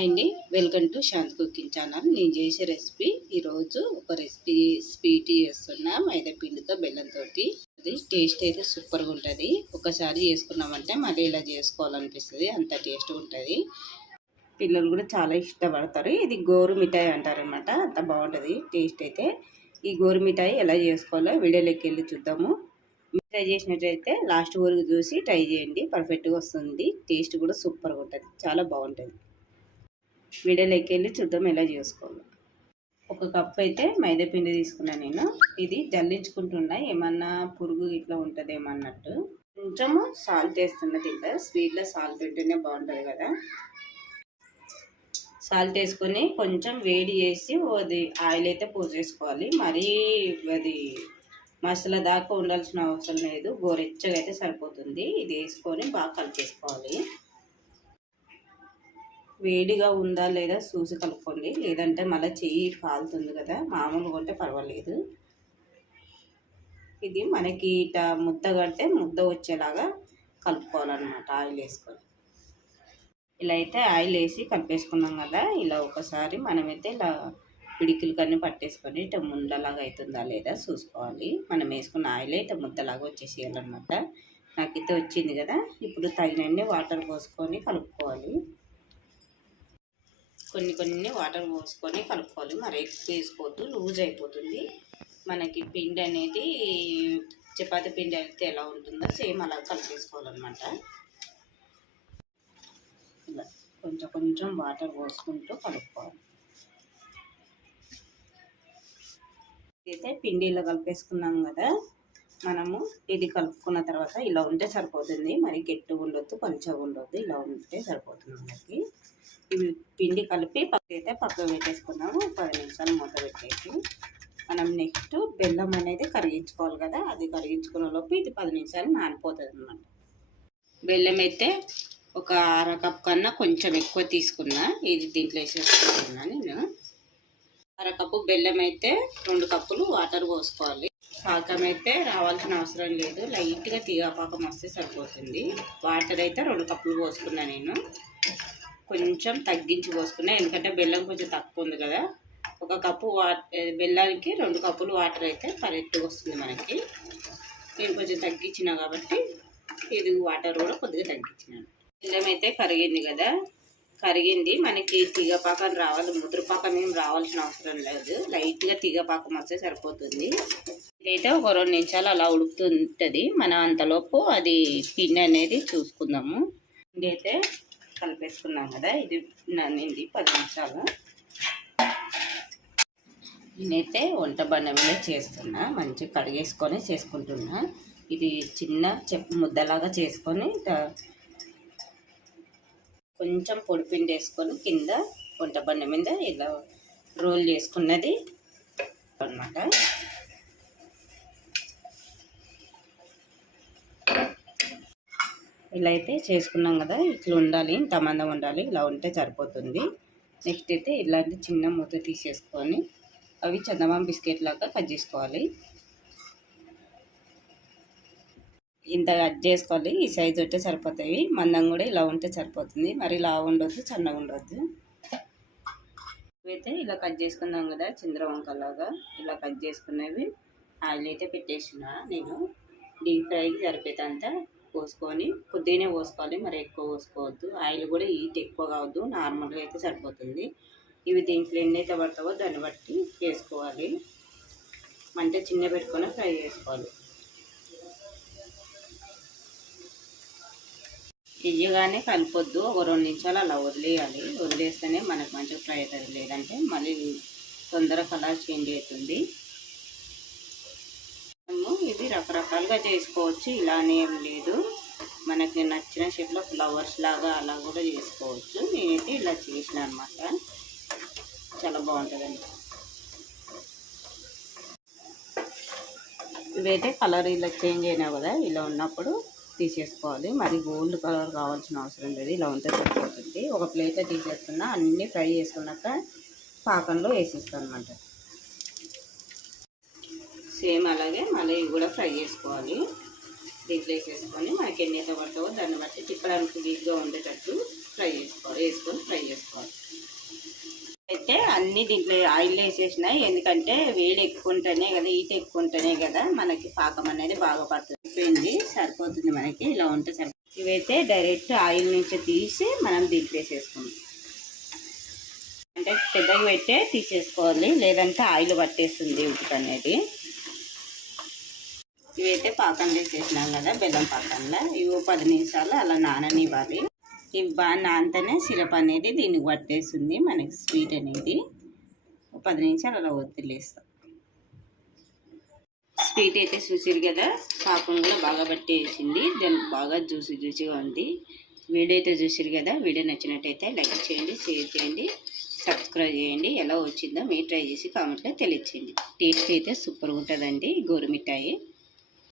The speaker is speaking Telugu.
అండి. Welcome to Shanth cooking channel. నేను చేసే రెసిపీ ఈరోజు ఒక రెసిపీ స్వీట్ చేస్తున్నా మైదా పిండితో బెల్లంతో అది టేస్ట్ అయితే సూపర్గా ఉంటుంది. ఒకసారి చేసుకున్నామంటే మళ్ళీ ఇలా చేసుకోవాలనిపిస్తుంది. అంత టేస్ట్గా ఉంటుంది. పిల్లలు కూడా చాలా ఇష్టపడతారు. ఇది గోరు మిఠాయి అంటారనమాట అంత బాగుంటుంది. టేస్ట్ అయితే ఈ గోరు మిఠాయి ఎలా చేసుకోవాలో వీడియోలోకి వెళ్ళి చూద్దాము. ట్రై చేసినట్టయితే లాస్ట్ వరకు చూసి ట్రై చేయండి. పర్ఫెక్ట్గా వస్తుంది. టేస్ట్ కూడా సూపర్గా ఉంటుంది. చాలా బాగుంటుంది. వీడియోలోకి వెళ్ళి చూద్దాం ఎలా చేసుకోవాలి. ఒక కప్ అయితే మైదా పిండి తీసుకున్నాను నేను. ఇది జల్లించుకుంటున్నా. ఏమన్నా పురుగు ఇట్లా ఉంటుందేమో అన్నట్టు. కొంచెము సాల్ట్ వేస్తున్నా దీంట్లో స్వీట్లో సాల్ట్ ఉంటేనే బాగుంటుంది కదా. సాల్ట్ వేసుకొని కొంచెం వేడి చేసి అది ఆయిల్ అయితే పోసేసుకోవాలి. మరీ అది మసాలా దాకా ఉండాల్సిన అవసరం లేదు. గోరెచ్చగా అయితే సరిపోతుంది. ఇది వేసుకొని బాగా కలిపేసుకోవాలి. వేడిగా ఉందా లేదా చూసి కలుపుకోండి లేదంటే మళ్ళీ చెయ్యి కాలుతుంది కదా మామూలుగా ఉంటే పర్వాలేదు. ఇది మనకి ఇట ముద్ద కడితే ముద్ద వచ్చేలాగా కలుపుకోవాలన్నమాట ఆయిల్ వేసుకొని. ఇలా అయితే ఆయిల్ వేసి కలిపేసుకున్నాం కదా ఇలా ఒకసారి మనమైతే ఇలా పిడికిలు కానీ పట్టేసుకొని ఇట ముండలాగా అవుతుందా లేదా చూసుకోవాలి. మనం వేసుకున్న ఆయిల్ ఇట ముద్దలాగా వచ్చేసేయాలన్నమాట. నాకైతే వచ్చింది కదా ఇప్పుడు తగినన్ని వాటర్ పోసుకొని కలుపుకోవాలి. కొన్ని కొన్ని వాటర్ పోసుకొని కలుపుకోవాలి. మరి ఎక్కువ వేసుకోవద్దు లూజ్ అయిపోతుంది. మనకి పిండి అనేది చపాతి పిండి అయితే ఎలా ఉంటుందో సేమ్ అలా కలిపేసుకోవాలన్నమాట. ఇలా కొంచెం కొంచెం వాటర్ పోసుకుంటూ కలుపుకోవాలి. అయితే పిండిలో కలిపేసుకున్నాం కదా మనము ఇది కలుపుకున్న తర్వాత ఇలా ఉంటే సరిపోతుంది. మరి గట్టిగా ఉండొద్దు కొంచెం ఉండొద్దు ఇలా ఉంటే సరిపోతుంది మనకి. ఇవి పిండి కలిపి పక్కైతే పక్కకు పెట్టేసుకున్నాము. పది నిమిషాలు మూత పెట్టేసి మనం నెక్స్ట్ బెల్లం అనేది కరిగించుకోవాలి కదా. అది కరిగించుకునే లోపు ఇది పది నిమిషాలు నానిపోతుంది అనమాట బెల్లం అయితే ఒక అర కప్ కన్నా కొంచెం ఎక్కువ తీసుకున్నా. ఇది దీంట్లో వేసేసుకుంటున్నా నేను. అరకప్పు బెల్లం అయితే రెండు కప్పులు వాటర్ పోసుకోవాలి. పాకం అయితే రావాల్సిన అవసరం లేదు. లైట్గా తీగ పాకం వస్తే సరిపోతుంది. వాటర్ అయితే రెండు కప్పులు పోసుకున్నా నేను. కొంచెం తగ్గించి పోసుకున్నాయి ఎందుకంటే బెల్లం కొంచెం తక్కువ ఉంది కదా. ఒక కప్పు వాటర్ బెల్లానికి రెండు కప్పులు వాటర్ అయితే కరెక్ట్గా వస్తుంది మనకి. నేను కొంచెం తగ్గించిన కాబట్టి ఇది వాటర్ కూడా కొద్దిగా తగ్గించినాను. బెల్లం అయితే కరిగింది కదా. కరిగింది. మనకి తీగపాకం రావాలి ముద్ర పాకం ఏం రావాల్సిన అవసరం లేదు. లైట్గా తీగపాకం వస్తే సరిపోతుంది. ఇదైతే ఒక రెండు నిమిషాలు అలా ఉడుకుతుంటుంది. మనం అంతలోపు అది పిండి అనేది చూసుకుందాము. ఇదైతే కలిపేసుకున్నాం కదా ఇది నానింది పది నిమిషాలు. నేనైతే వంట బండ మీద చేస్తున్నా మంచిగా కడిగేసుకొని చేసుకుంటున్నా. ఇది చిన్న చెప్ ముద్దలాగా చేసుకొని కొంచెం పొడిపిండి వేసుకొని కింద వంట బండ మీద ఇలా రోల్ చేసుకున్నది అనమాట ఇలా అయితే చేసుకున్నాం కదా ఇట్లా ఉండాలి ఇంత మందం ఉండాలి ఇలా ఉంటే సరిపోతుంది. నెక్స్ట్ అయితే ఇలాంటి చిన్న మూత తీసేసుకొని అవి చందమామ బిస్కెట్ లాగా కట్ చేసుకోవాలి. ఇంత కట్ చేసుకోవాలి ఈ సైజు ఉంటే సరిపోతాయి మందం కూడా ఇలా ఉంటే సరిపోతుంది. మరి ఇలా ఉండొద్దు చన్నగా ఉండొద్దు. ఇవైతే ఇలా కట్ చేసుకున్నాం కదా చంద్రవంకలాగా ఇలా కట్ చేసుకున్నవి ఆయిల్ అయితే పెట్టేసిన నేను. డీప్ ఫ్రైకి అంతా పోసుకొని కొద్దిగానే పోసుకోవాలి. మరి ఎక్కువ పోసుకోవద్దు. ఆయిల్ కూడా హీట్ ఎక్కువ కావద్దు. నార్మల్గా అయితే సరిపోతుంది. ఇవి దీంట్లో ఎన్ని అయితే పడతావో దాన్ని బట్టి వేసుకోవాలి. మంట చిన్న పెట్టుకొని ఫ్రై చేసుకోవాలి. ఇయ్యగానే కలిపొద్దు. ఒక రెండు నిమిషాలు అలా వదిలేయాలి. వదిలేస్తేనే మనకు మంచిగా ఫ్రై అవుతుంది. లేదంటే మళ్ళీ తొందర కలర్ చేంజ్ అవుతుంది. మనము ఇది రకరకాలుగా చేసుకోవచ్చు. ఇలానే ఏం లేదు. మనకి నచ్చిన షేప్లో ఫ్లవర్స్ లాగా అలా కూడా చేసుకోవచ్చు. నేనైతే ఇలా చేసిన అనమాట చాలా బాగుంటుందండి. ఇవైతే కలర్ ఇలా చేంజ్ అయినా కదా ఇలా ఉన్నప్పుడు తీసేసుకోవాలి. మరి గోల్డ్ కలర్ కావాల్సిన అవసరం లేదు. ఇలా ఉంటే సరిపోతుంది. ఒక ప్లేట్లో తీసేసుకున్నా అన్నీ ఫ్రై చేసుకున్నాక పాకంలో వేసేస్తాను అనమాట సేమ్ అలాగే మళ్ళీ ఇవి కూడా ఫ్రై చేసుకోవాలి. దీంట్లో వేసేసుకొని మనకి ఎన్ని అయితే పడతావో దాన్ని బట్టి తిప్పడానికి వీక్గా ఉండేటట్టు ఫ్రై చేసుకోవాలి వేసుకొని ఫ్రై చేసుకోవాలి. అయితే అన్ని దీంట్లో ఆయిల్ వేసేసినాయి ఎందుకంటే వేడి ఎక్కువ ఉంటేనే కదా ఈట ఎక్కువ ఉంటేనే కదా మనకి పాకం అనేది బాగా పడుతుంది. సరిపోతుంది మనకి ఇలా ఉంటే సరిపోతుంది. ఇవైతే డైరెక్ట్ ఆయిల్ నుంచి తీసి మనం దీంట్లో వేసేసుకుందాం. అంటే పెద్దగా పెట్టే తీసేసుకోవాలి లేదంటే ఆయిల్ పట్టేస్తుంది ఉడికి అనేది. ఇవైతే పాకం వేసేసినాం కదా బెల్లం పాకంలో. ఇవి పది నిమిషాలు అలా నాననివ్వాలి. ఇవి బాగా నానితేనే సిరప్ అనేది దీనికి పట్టేస్తుంది మనకి స్వీట్ అనేది. పది నిమిషాలు అలా వదిలేస్తాం. స్వీట్ అయితే చూసారు కదా పాకం కూడా బాగా పట్టేసింది. దానికి బాగా జ్యూసి జ్యూసిగా ఉంది. వీడియో అయితే చూసారు కదా వీడియో నచ్చినట్టయితే లైక్ చేయండి షేర్ చేయండి సబ్స్క్రైబ్ చేయండి. ఎలా వచ్చిందో మీరు ట్రై చేసి కామెంట్లో తెలియచేయండి. టేస్ట్ అయితే సూపర్గా ఉంటుందండి గోరు మిఠాయి